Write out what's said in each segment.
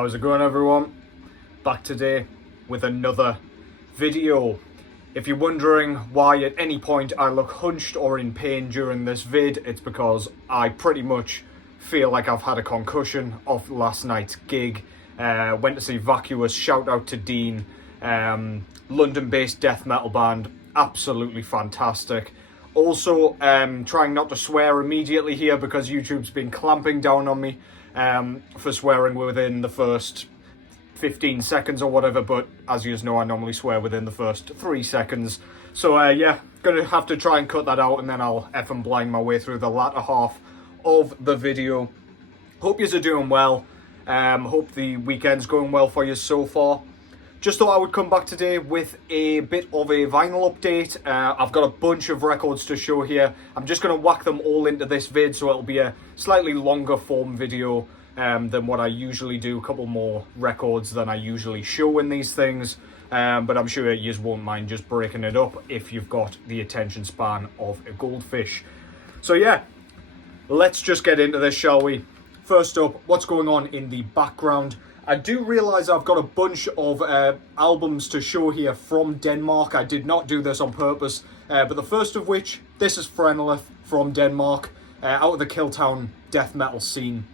How's it going, everyone? Back today with another video. If you're wondering why at any point I look hunched or in pain during this vid, it's because I pretty much feel like I've had a concussion off last night's gig. Went to see Vacuous, shout out to Dean, London-based death metal band, absolutely fantastic. Also, trying not to swear immediately here because YouTube's been clamping down on me for swearing within the first 15 seconds or whatever, but as you know, I normally swear within the first 3 seconds. So yeah, gonna have to try and cut that out, and then I'll effing blind my way through the latter half of the video. Hope yous are doing well. Hope the weekend's going well for you so far. Just thought I would come back today with a bit of a vinyl update. I've got a bunch of records to show here. I'm just going to whack them all into this vid, so it'll be a slightly longer form video than what I usually do. A couple more records than I usually show in these things. But I'm sure you won't mind just breaking it up if you've got the attention span of a goldfish. So yeah, let's just get into this, shall we? First up, what's going on in the background? I do realise I've got a bunch of albums to show here from Denmark. I did not do this on purpose, but the first of which, this is Phrenelith from Denmark, out of the Killtown death metal scene,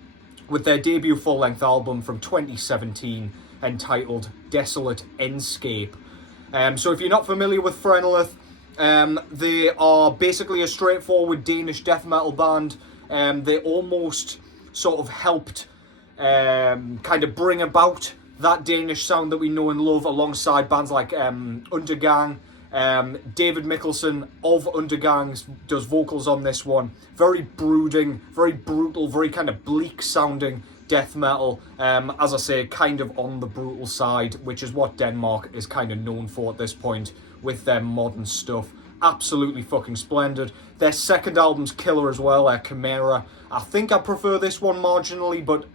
with their debut full-length album from 2017 entitled Desolate, Endscape. So if you're not familiar with Phrenelith, they are basically a straightforward Danish death metal band. They almost sort of helped kind of bring about that Danish sound that we know and love, alongside bands like Undergang. David Mikkelsen of Undergang does vocals on this one. Very brooding, very brutal, very kind of bleak sounding death metal. As I say, kind of on the brutal side, which is what Denmark is kind of known for at this point with their modern stuff. Absolutely fucking splendid. Their second album's killer as well, Chimera. I think I prefer this one marginally, but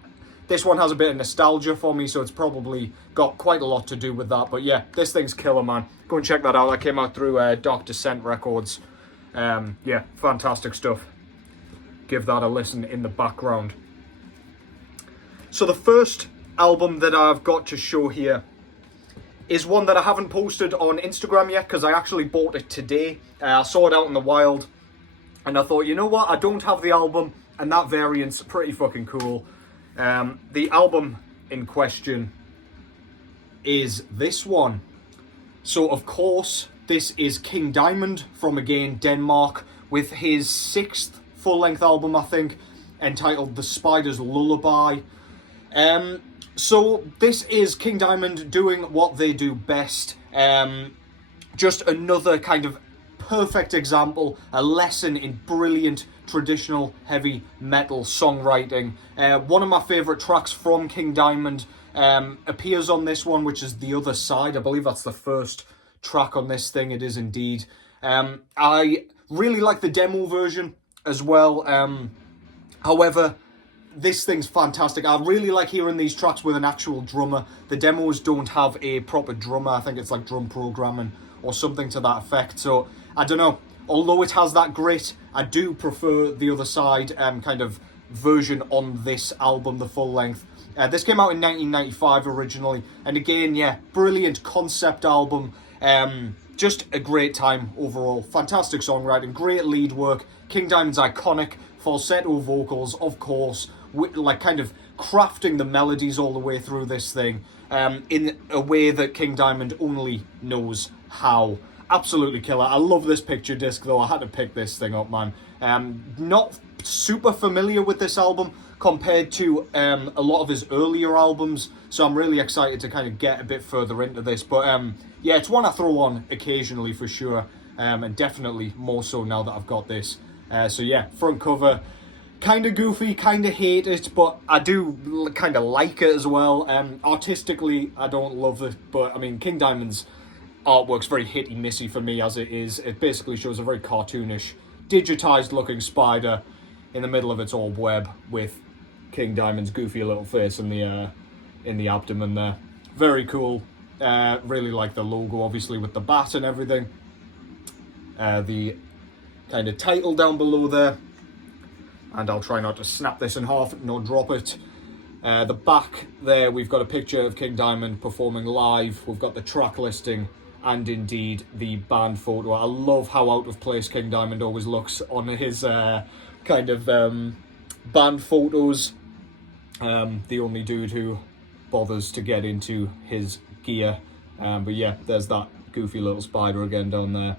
this one has a bit of nostalgia for me, so it's probably got quite a lot to do with that. But yeah, this thing's killer, man. Go and check that out. That came out through Dark Descent Records. Yeah, fantastic stuff. Give that a listen in the background. So the first album that I've got to show here is one that I haven't posted on Instagram yet, because I actually bought it today. I saw it out in the wild, and I thought, you know what, I don't have the album, and that variant's pretty fucking cool. The album in question is this one. So of course, this is King Diamond from, again, Denmark, with his 6th full-length album, I think, entitled The Spider's Lullaby. So this is King Diamond doing what they do best. Just another kind of perfect example, a lesson in brilliant traditional heavy metal songwriting. One of my favourite tracks from King Diamond appears on this one, which is The Other Side. I believe that's the first track on this thing. It is indeed. I really like the demo version as well. However, this thing's fantastic. I really like hearing these tracks with an actual drummer. The demos don't have a proper drummer. I think it's like drum programming or something to that effect. So, I don't know. Although it has that grit, I do prefer The Other Side kind of version on this album, the full length. This came out in 1995 originally. And again, yeah, brilliant concept album. Just a great time overall. Fantastic songwriting, great lead work. King Diamond's iconic falsetto vocals, of course, like kind of crafting the melodies all the way through this thing in a way that King Diamond only knows how. Absolutely killer. I love this picture disc though. I had to pick this thing up, man. Not super familiar with this album compared to a lot of his earlier albums, so I'm really excited to kind of get a bit further into this. But yeah, it's one I throw on occasionally for sure, and definitely more so now that I've got this. So yeah, front cover, kind of goofy, kind of hate it, but I do kind of like it as well. Artistically, I don't love it, but I mean, King Diamond's artwork's very hit-y-missy for me as it is. It basically shows a very cartoonish, digitized looking spider in the middle of its orb web with King Diamond's goofy little face in the abdomen there. Very cool. Really like the logo, obviously, with the bat and everything. The kind of title down below there. And I'll try not to snap this in half nor drop it. The back there, we've got a picture of King Diamond performing live. We've got the track listing and indeed the band photo. I love how out of place King Diamond always looks on his kind of band photos. The only dude who bothers to get into his gear. But yeah, there's that goofy little spider again down there.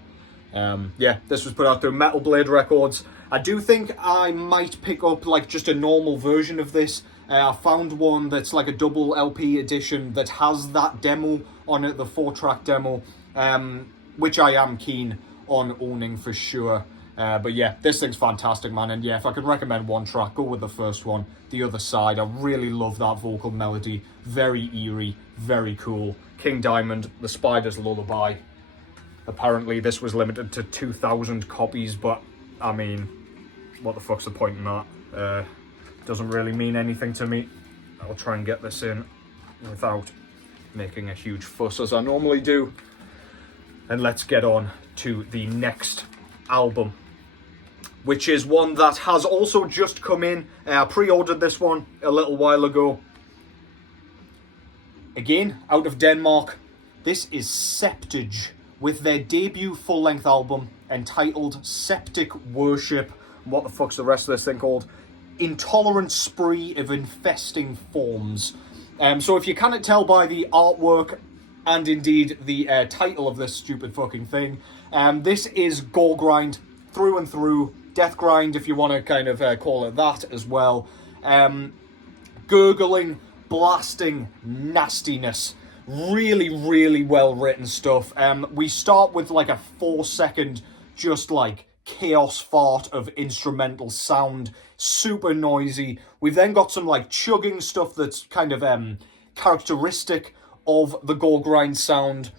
Yeah, this was put out through Metal Blade Records. I do think I might pick up like just a normal version of this. I found one that's like a double LP edition that has that demo on it, the 4-track demo, which I am keen on owning for sure. But yeah, this thing's fantastic, man. And yeah, if I could recommend one track, go with the first one, The Other Side. I really love that vocal melody. Very eerie, very cool. King Diamond, The Spider's Lullaby. Apparently this was limited to 2,000 copies, but I mean, what the fuck's the point in that? Doesn't really mean anything to me. I'll try and get this in without making a huge fuss as I normally do. And let's get on to the next album, which is one that has also just come in. I pre-ordered this one a little while ago. Again, out of Denmark. This is Septage with their debut full-length album entitled Septic Worship. What the fuck's the rest of this thing called? Intolerant Spree of Infesting Forms. So if you cannot tell by the artwork and indeed the title of this stupid fucking thing, this is gore grind through and through. Death grind, if you want to kind of call it that as well. Gurgling, blasting nastiness. Really, really well written stuff. We start with like a 4-second just like chaos fart of instrumental sound, super noisy. We've then got some like chugging stuff that's kind of characteristic of the gore grind sound.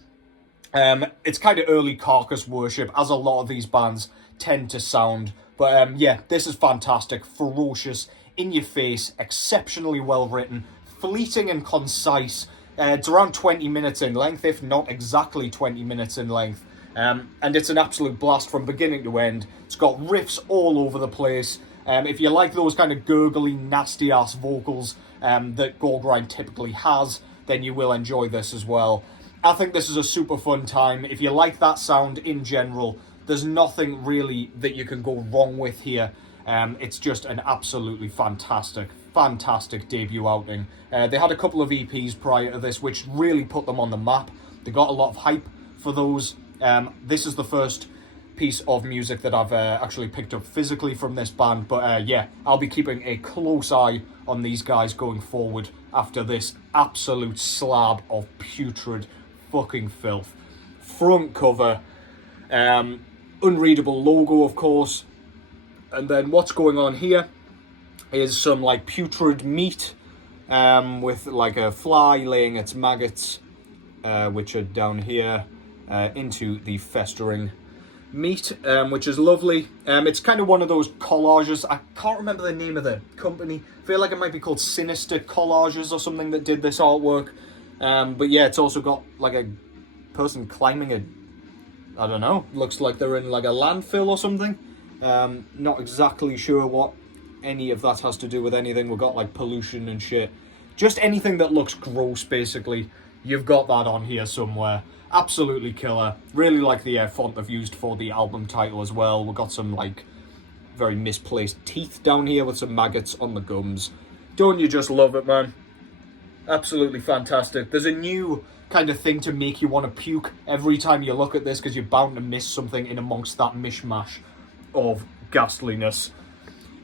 It's kind of early Carcass Worship, as a lot of these bands tend to sound. But yeah, this is fantastic, ferocious, in your face, exceptionally well written, fleeting and concise. It's around 20 minutes in length, if not exactly 20 minutes in length. And it's an absolute blast from beginning to end. It's got riffs all over the place. If you like those kind of gurgly, nasty-ass vocals that gore grind typically has, then you will enjoy this as well. I think this is a super fun time. If you like that sound in general, there's nothing really that you can go wrong with here. It's just an absolutely fantastic debut outing. They had a couple of EPs prior to this, which really put them on the map. They got a lot of hype for those. This is the first piece of music that I've actually picked up physically from this band. But yeah, I'll be keeping a close eye on these guys going forward after this absolute slab of putrid fucking filth. Front cover, unreadable logo, of course. And then what's going on here is some like putrid meat with like a fly laying its maggots, which are down here, into the festering meat, which is lovely. It's kind of one of those collages. I can't remember the name of the company. I feel like it might be called Sinister Collages or something that did this artwork. But yeah, it's also got like a person climbing a, I don't know, looks like they're in like a landfill or something. Not exactly sure what any of that has to do with anything. We've got like pollution and shit. Just anything that looks gross, basically. You've got that on here somewhere. Absolutely killer. Really like the font they've used for the album title as well. We've got some like very misplaced teeth down here with some maggots on the gums. Don't you just love it, man? Absolutely fantastic. There's a new kind of thing to make you want to puke every time you look at this, because you're bound to miss something in amongst that mishmash of ghastliness.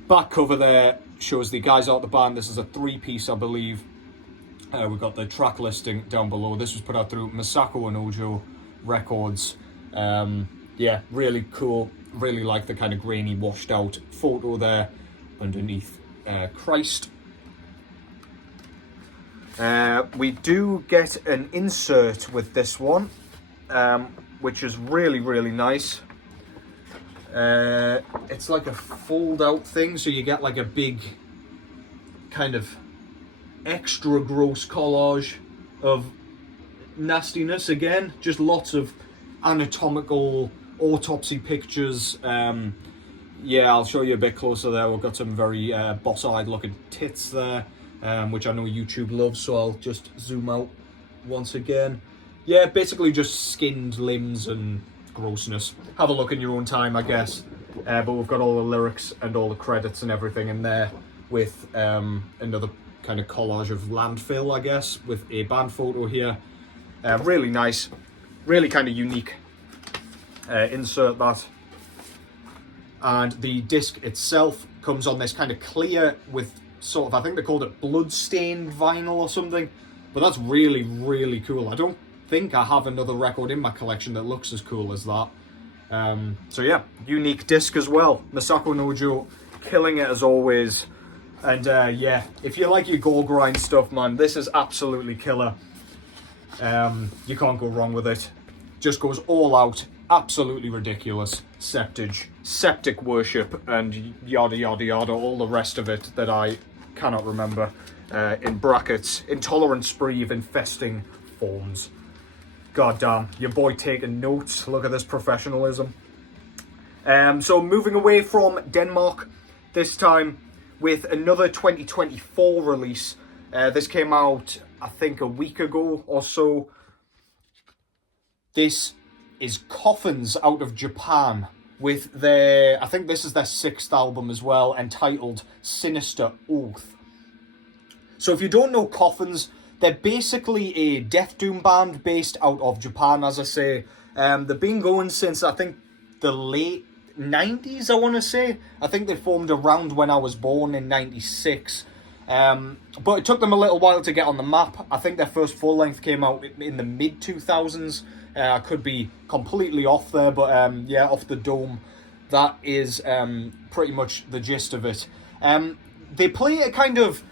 Back cover there shows the guys out the band. This is a 3-piece, I believe. We've got the track listing down below. This was put out through Masako and Ojo Records. Yeah, really cool. Really like the kind of grainy, washed out photo there underneath Christ. We do get an insert with this one, which is really, really nice. It's like a fold out thing, so you get like a big kind of extra gross collage of nastiness again. Just lots of anatomical autopsy pictures. Yeah, I'll show you a bit closer there. We've got some very boss-eyed looking tits there. which I know YouTube loves, so I'll just zoom out once again. Yeah, basically just skinned limbs and grossness. Have a look in your own time, I guess. But we've got all the lyrics and all the credits and everything in there, with another kind of collage of landfill, I guess, with a band photo here. Really nice, really kind of unique. Insert that. And the disc itself comes on this kind of clear with sort of, I think they called it blood-stained vinyl or something. But that's really, really cool. I don't think I have another record in my collection that looks as cool as that. So yeah, unique disc as well. Masako Nojo killing it as always. And yeah, if you like your gore grind stuff, man, this is absolutely killer. You can't go wrong with it. Just goes all out. Absolutely ridiculous. Septage, Septic Worship, and yada yada yada, all the rest of it that I cannot remember. In brackets, Intolerant spree of infesting forms. God damn, your boy taking notes. Look at this professionalism. So moving away from Denmark, this time with another 2024 release. This came out, I think, a week ago or so. This is Coffins out of Japan with their, I think this is their 6th album as well, entitled Sinister Oath. So if you don't know Coffins, they're basically a death doom band based out of Japan, as I say. They've been going since, I think, the late 90s, I want to say. I think they formed around when I was born in 96. But it took them a little while to get on the map. I think their first full length came out in the mid 2000s. I could be completely off there, but yeah, Off the Dome. That is pretty much the gist of it. They play a kind of,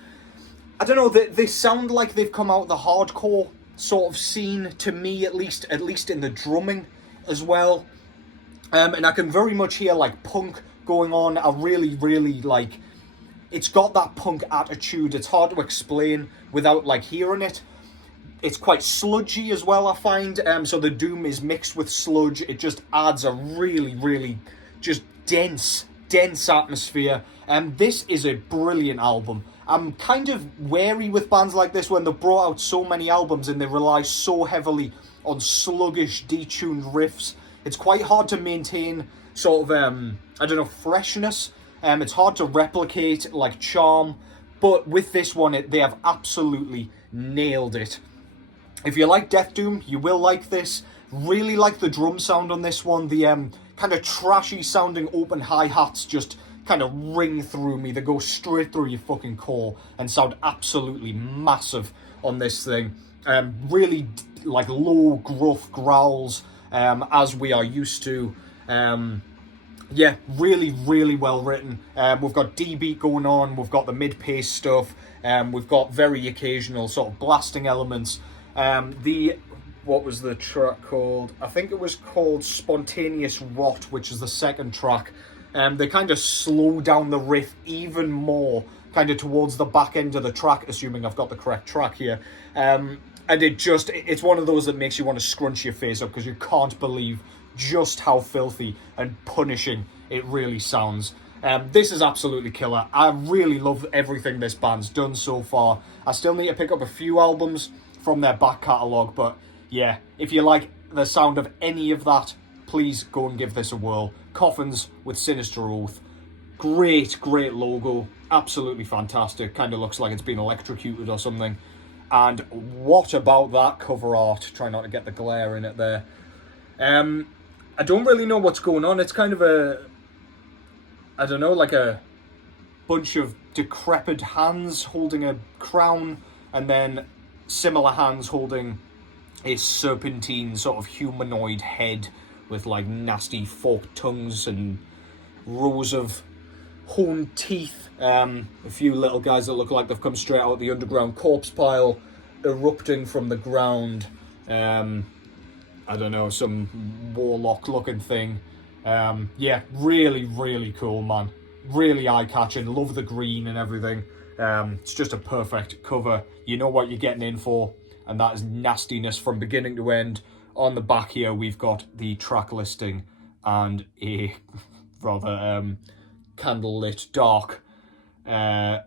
I don't know, they sound like they've come out of the hardcore sort of scene, to me at least in the drumming as well. And I can very much hear like punk going on. I really, really like, it's got that punk attitude. It's hard to explain without like hearing it. It's quite sludgy as well, I find. So the doom is mixed with sludge. It just adds a really, really just dense atmosphere. This is a brilliant album. I'm kind of wary with bands like this when they've brought out so many albums and they rely so heavily on sluggish, detuned riffs. It's quite hard to maintain sort of, I don't know, freshness. It's hard to replicate, like, charm. But with this one, they have absolutely nailed it. If you like Death Doom, you will like this. Really like the drum sound on this one. The kind of trashy sounding open hi-hats just kind of ring through me. They go straight through your fucking core and sound absolutely massive on this thing. Really like low gruff growls, as we are used to. Yeah, really, really well written. We've got D-beat going on. We've got the mid-pace stuff. We've got very occasional sort of blasting elements. What was the track called? I think it was called Spontaneous Rot, which is the second track. They kind of slow down the riff even more, kind of towards the back end of the track, assuming I've got the correct track here. And it's one of those that makes you want to scrunch your face up because you can't believe just how filthy and punishing it really sounds. This is absolutely killer. I really love everything this band's done so far. I still need to pick up a few albums from their back catalogue, but yeah, if you like the sound of any of that, please go and give this a whirl. Coffins with Sinister Oath. Great logo. Absolutely fantastic. Kind of looks like it's been electrocuted or something. And what about that cover art? Try not to get the glare in it there. I don't really know what's going on. It's kind of I don't know, like a bunch of decrepit hands holding a crown, and then similar hands holding a serpentine sort of humanoid head with like nasty forked tongues and rows of honed teeth. A few little guys that look like they've come straight out of the underground corpse pile, erupting from the ground. I don't know, some warlock looking thing. Yeah, really cool, man. Really eye-catching. Love the green and everything. It's just a perfect cover. You know what you're getting in for, and that is nastiness from beginning to end. On the back here, we've got the track listing and a rather candlelit dark band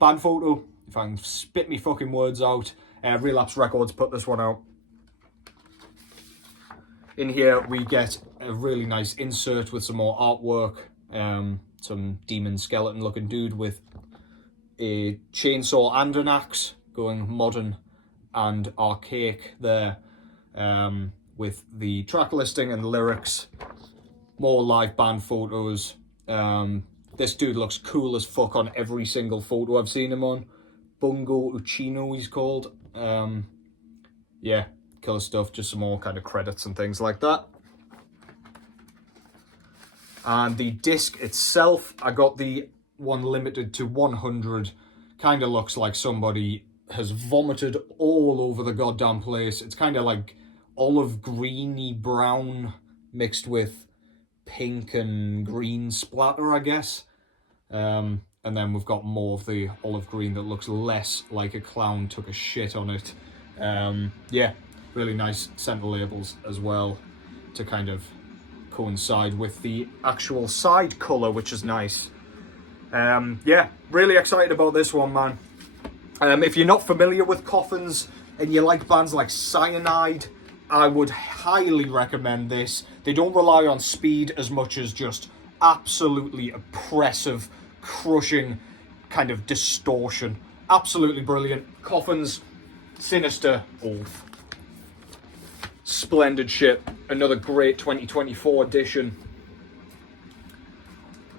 photo. if I can spit me fucking words out. Relapse Records put this one out. In here we get a really nice insert with some more artwork. Some demon skeleton looking dude with a chainsaw and an axe, going modern and archaic there, with the track listing and lyrics. More live band photos. This dude looks cool as fuck on every single photo I've seen him on. Bungo Uchino he's called. Yeah, killer stuff. Just some more kind of credits and things like that. And the disc itself, I got the one limited to 100. Kind of looks like somebody has vomited all over the goddamn place. It's kind of like olive greeny brown mixed with pink and green splatter, I guess. And then we've got more of the olive green that looks less like a clown took a shit on it. Yeah, really nice center labels as well to kind of coincide with the actual side colour, which is nice. Yeah, really excited about this one, man. If you're not familiar with Coffins and you like bands like Cyanide, I would highly recommend this. They don't rely on speed as much as just absolutely oppressive, crushing kind of distortion. Absolutely brilliant. Coffins, Sinister, Oath. Splendid shit. Another great 2024 edition.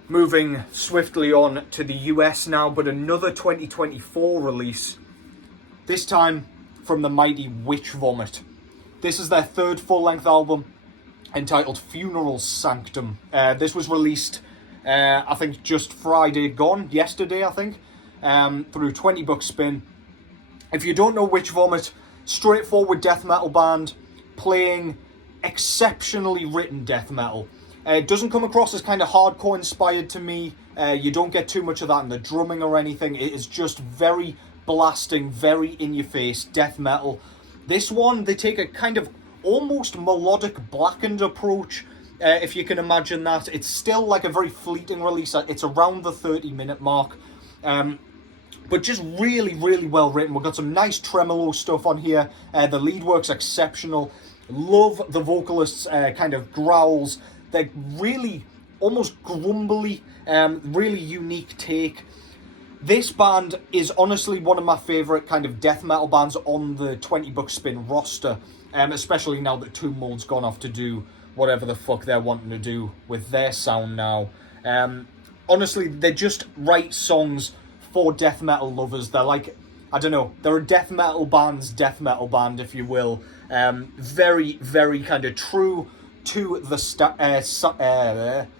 Moving swiftly on to the US now, but another 2024 release. This time from the mighty Witch Vomit. This is their third full-length album, entitled Funeral Sanctum. This was released, I think, just Friday gone, yesterday, I think, through 20 Buck Spin. If you don't know Witch Vomit, straightforward death metal band, playing exceptionally written death metal. It doesn't come across as kind of hardcore inspired to me. You don't get too much of that in the drumming or anything. It is just very blasting, very in-your-face death metal. This one, they take a kind of almost melodic blackened approach, if you can imagine that. It's still like a very fleeting release. It's around the 30-minute mark. But just really, really well written. We've got some nice tremolo stuff on here. The lead work's exceptional. Love the vocalist's kind of growls. They're really almost grumbly, really unique take. This band is honestly one of my favourite kind of death metal bands on the 20 Buck Spin roster, especially now that Tomb Mold's gone off to do whatever the fuck they're wanting to do with their sound now. Honestly, they just write songs for death metal lovers. They're like, I don't know, they're a death metal band, if you will. Very, very kind of true to the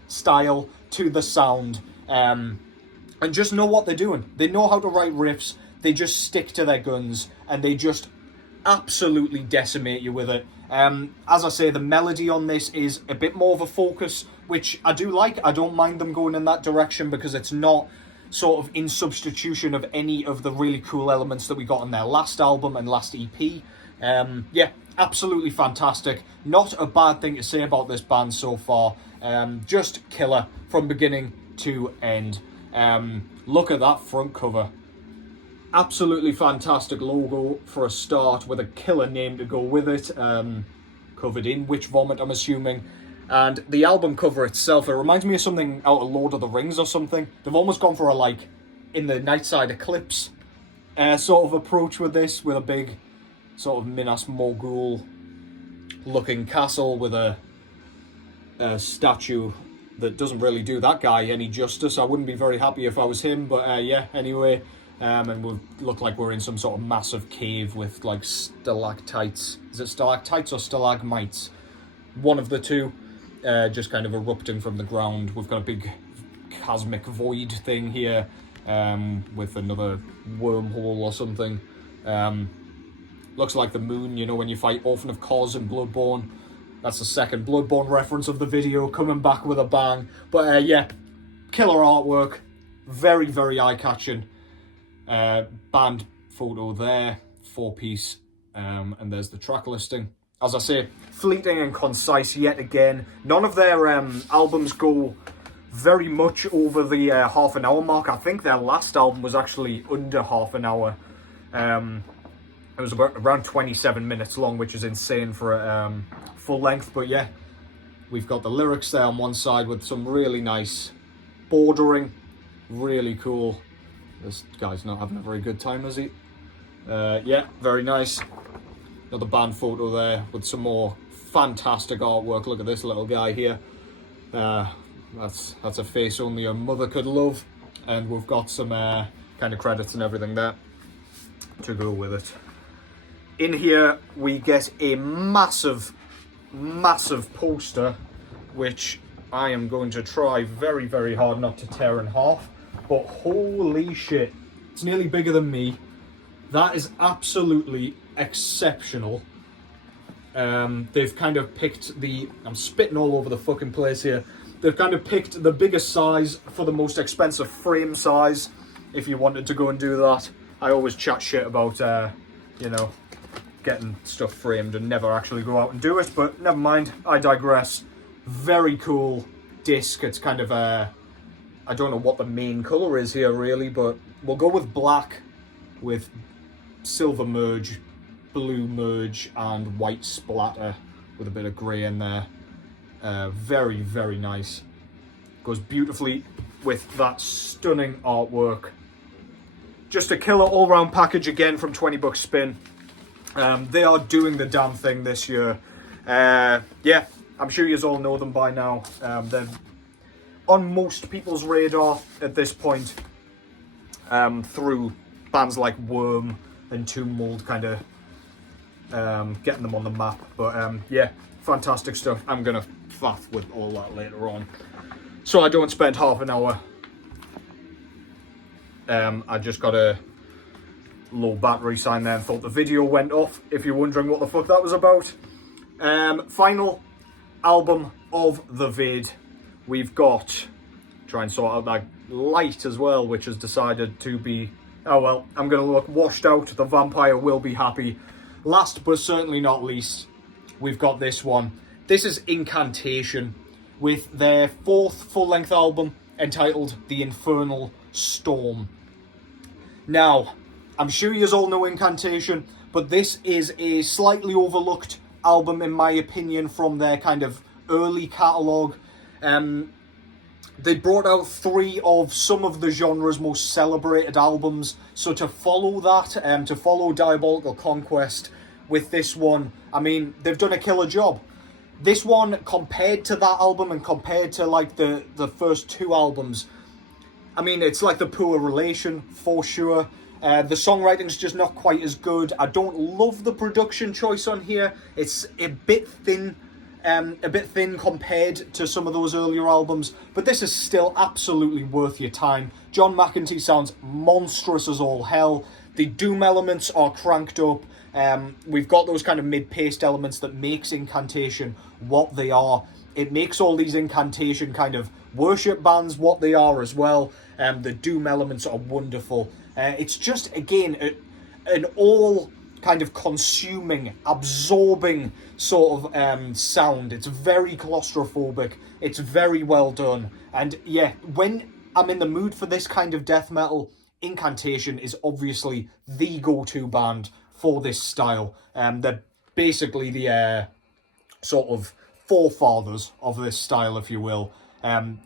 style, to the sound, and just know what they're doing. They know how to write riffs. They just stick to their guns, and they just absolutely decimate you with it. As I say, the melody on this is a bit more of a focus, which I do like. I don't mind them going in that direction because it's not sort of in substitution of any of the really cool elements that we got on their last album and last EP. Yeah, absolutely fantastic. Not a bad thing to say about this band so far. Just killer from beginning to end. Look at that front cover. Absolutely fantastic logo for a start, with a killer name to go with it. Covered in Witch Vomit, I'm assuming. And the album cover itself, it reminds me of something out of Lord of the Rings or something. They've almost gone for a, like, in the Nightside Eclipse sort of approach with this, with a big sort of Minas Morgul looking castle with a statue that doesn't really do that guy any justice. I wouldn't be very happy if I was him, but yeah, anyway. And we look like we're in some sort of massive cave with, like, stalactites. Is it stalactites or stalagmites? One of the two, just kind of erupting from the ground. We've got a big cosmic void thing here, with another wormhole or something. Looks like the moon, you know, when you fight Orphan of Kos in Bloodborne. That's the second Bloodborne reference of the video, coming back with a bang. But yeah, killer artwork, very, very eye-catching. Band photo there, 4-piece, and there's the track listing. As I say, fleeting and concise yet again. None of their albums go very much over the half an hour mark. I think their last album was actually under half an hour. It was around 27 minutes long, which is insane for a full length. But yeah, we've got the lyrics there on one side with some really nice bordering. Really cool. This guy's not having a very good time, is he? Yeah, very nice. Got the band photo there with some more fantastic artwork. Look at this little guy here. That's a face only a mother could love. And we've got some kind of credits and everything there to go with it. In here we get a massive poster, which I am going to try very, very hard not to tear in half. But holy shit, it's nearly bigger than me. That is absolutely exceptional. They've kind of picked I'm spitting all over the fucking place here. They've kind of picked the biggest size for the most expensive frame size, if you wanted to go and do that. I always chat shit about, you know, getting stuff framed and never actually go out and do it, but never mind, I digress. Very cool disc. It's kind of I don't know what the main colour is here really, but we'll go with black with silver merge, blue merge and white splatter with a bit of grey in there. Very, very nice. Goes beautifully with that stunning artwork. Just a killer all-round package again from 20 Bucks Spin. They are doing the damn thing this year. Yeah, I'm sure you all know them by now. They're on most people's radar at this point, through bands like Worm and Tomb Mold kind of getting them on the map. But yeah, fantastic stuff. I'm going to faff with all that later on, so I don't spend half an hour. I just got a low battery sign there and thought the video went off, if you're wondering what the fuck that was about. Final album of the vid. We've got, try and sort out that light as well, which has decided to be, oh well, I'm going to look washed out. The vampire will be happy. Last but certainly not least, we've got this one. This is Incantation with their 4th full-length album entitled The Infernal Storm. Now, I'm sure you all know Incantation, but this is a slightly overlooked album in my opinion from their kind of early catalogue. They brought out 3 of some of the genre's most celebrated albums, so to follow that, to follow Diabolical Conquest with this one, I mean, they've done a killer job. This one, compared to that album and compared to like the first 2 albums, I mean, it's like the poor relation for sure. The songwriting's just not quite as good. I don't love the production choice on here. It's a bit thin compared to some of those earlier albums, but this is still absolutely worth your time. John McEntee sounds monstrous as all hell. The doom elements are cranked up. We've got those kind of mid-paced elements that makes Incantation what they are. It makes all these Incantation kind of worship bands what they are as well. The doom elements are wonderful. It's just, again, an all kind of consuming, absorbing sort of sound. It's very claustrophobic. It's very well done. And yeah, when I'm in the mood for this kind of death metal, Incantation is obviously the go-to band for this style. They're basically the sort of forefathers of this style, if you will.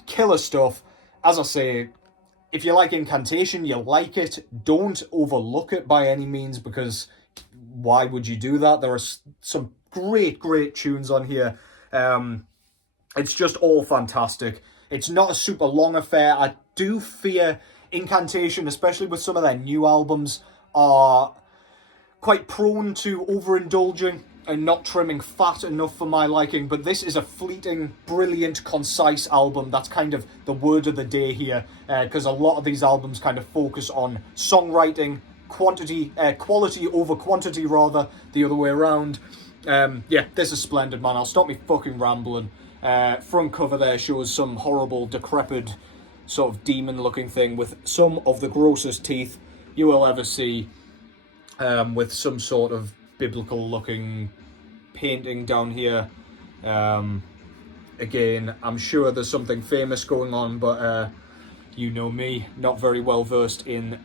Killer stuff. As I say, if you like Incantation, you like it. Don't overlook it by any means, because why would you do that? There are some great tunes on here. It's just all fantastic. It's not a super long affair. I do fear Incantation, especially with some of their new albums, are quite prone to overindulging and not trimming fat enough for my liking, but this is a fleeting, brilliant, concise album. That's kind of the word of the day here, because a lot of these albums kind of focus on songwriting, quality over quantity rather, the other way around. Yeah, this is splendid, man. I'll stop me fucking rambling. Front cover there shows some horrible, decrepit, sort of demon-looking thing with some of the grossest teeth you will ever see, with some sort of biblical-looking painting down here. again, I'm sure there's something famous going on, but you know me, not very well versed in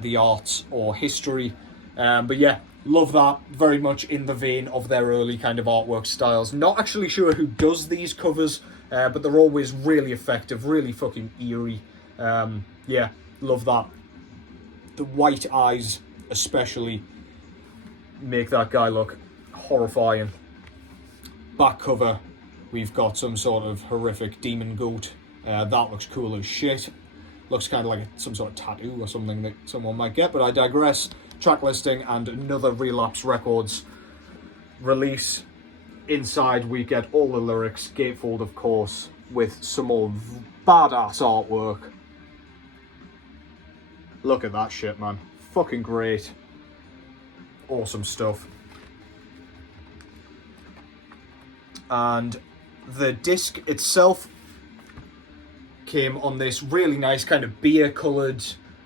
the arts or history. But yeah, love that, very much in the vein of their early kind of artwork styles. Not actually sure who does these covers, but they're always really effective, really fucking eerie. Yeah, love that. The white eyes especially make that guy look horrifying. Back cover, we've got some sort of horrific demon goat. That looks cool as shit. Looks kind of like some sort of tattoo or something that someone might get, but I digress. Track listing and another Relapse Records release. Inside we get all the lyrics, gatefold of course, with some more badass artwork. Look at that shit, man. Fucking great. Awesome stuff. And the disc itself came on this really nice kind of beer coloured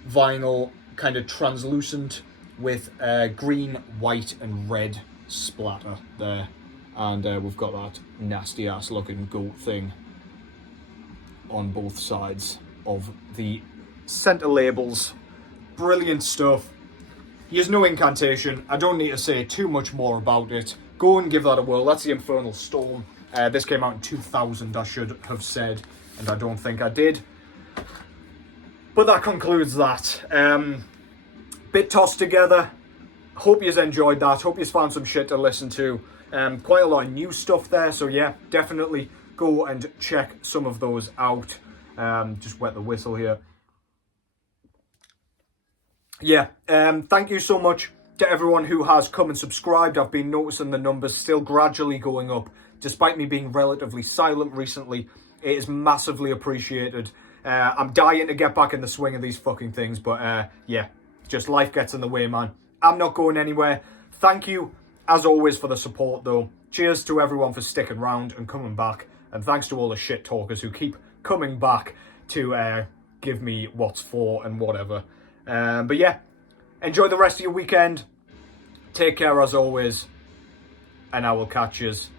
vinyl, kind of translucent, with green, white and red splatter there. And we've got that nasty ass looking goat thing on both sides of the centre labels. Brilliant stuff. Here's no Incantation. I don't need to say too much more about it. Go and give that a whirl. That's the Infernal Storm. This came out in 2000, I should have said, and I don't think I did. But that concludes that. Bit tossed together. Hope you've enjoyed that. Hope you've found some shit to listen to. Quite a lot of new stuff there, so yeah, definitely go and check some of those out. Just wet the whistle here. Yeah, thank you so much to everyone who has come and subscribed. I've been noticing the numbers still gradually going up, despite me being relatively silent recently. It is massively appreciated. I'm dying to get back in the swing of these fucking things, but yeah, just life gets in the way, man. I'm not going anywhere. Thank you, as always, for the support, though. Cheers to everyone for sticking around and coming back, and thanks to all the shit talkers who keep coming back to give me what's for and whatever. But yeah, enjoy the rest of your weekend. Take care as always, and I will catch yous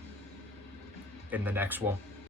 in the next one.